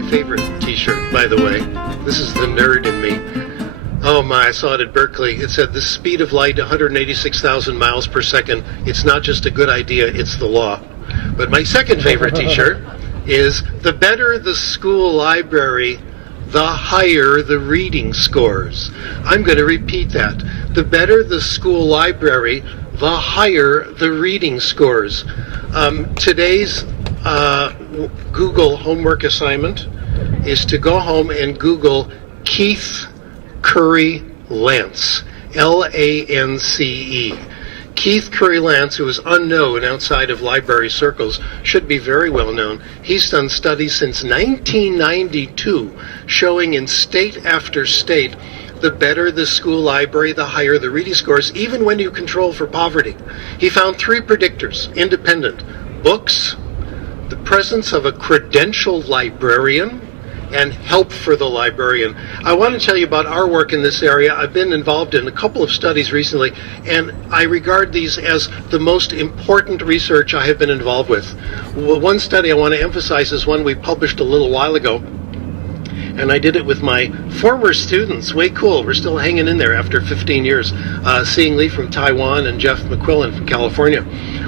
my favorite t-shirt, by the way. This is the nerd in me. Oh my, I saw it at Berkeley. It said, the speed of light, 186,000 miles per second. It's not just a good idea, it's the law. But my second favorite t-shirt is, the better the school library, the higher the reading scores. I'm going to repeat that. The better the school library, the higher the reading scores. Today's Google homework assignment is to go home and Google Keith Curry Lance, Lance. Keith Curry Lance, who is unknown outside of library circles, should be very well known. He's done studies since 1992 showing in state after state, the better the school library, the higher the reading scores, even when you control for poverty. He found 3 predictors, independent: books, the presence of a credentialed librarian, and help for the librarian. I want to tell you about our work in this area. I've been involved in a couple of studies recently, and I regard these as the most important research I have been involved with. One study I want to emphasize is one we published a little while ago, and I did it with my former students. Way cool. We're still hanging in there after 15 years. Seeing Lee from Taiwan and Jeff McQuillan from California.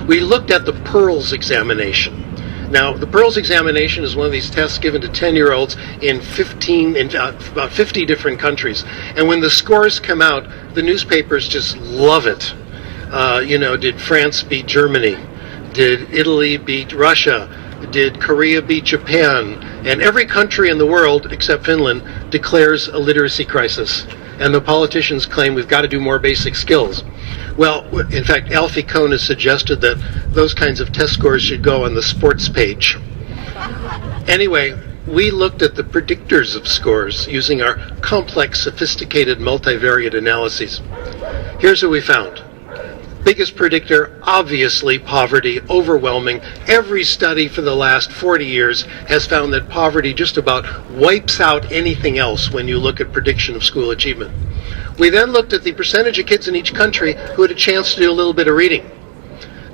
We looked at the Pearls examination. Now, the Pearls examination is one of these tests given to 10-year-olds in about 50 different countries. And when the scores come out, the newspapers just love it. Did France beat Germany? Did Italy beat Russia? Did Korea beat Japan? And every country in the world, except Finland, declares a literacy crisis. And the politicians claim we've got to do more basic skills. Well, in fact, Alfie Kohn has suggested that those kinds of test scores should go on the sports page. Anyway, we looked at the predictors of scores using our complex, sophisticated, multivariate analyses. Here's what we found. Biggest predictor, obviously poverty, overwhelming. Every study for the last 40 years has found that poverty just about wipes out anything else when you look at prediction of school achievement. We then looked at the percentage of kids in each country who had a chance to do a little bit of reading.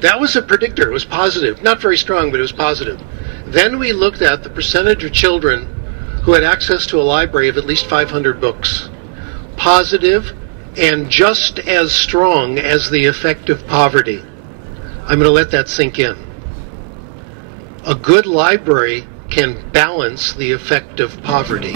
That was a predictor. It was positive. Not very strong, but it was positive. Then we looked at the percentage of children who had access to a library of at least 500 books. Positive and just as strong as the effect of poverty. I'm going to let that sink in. A good library can balance the effect of poverty.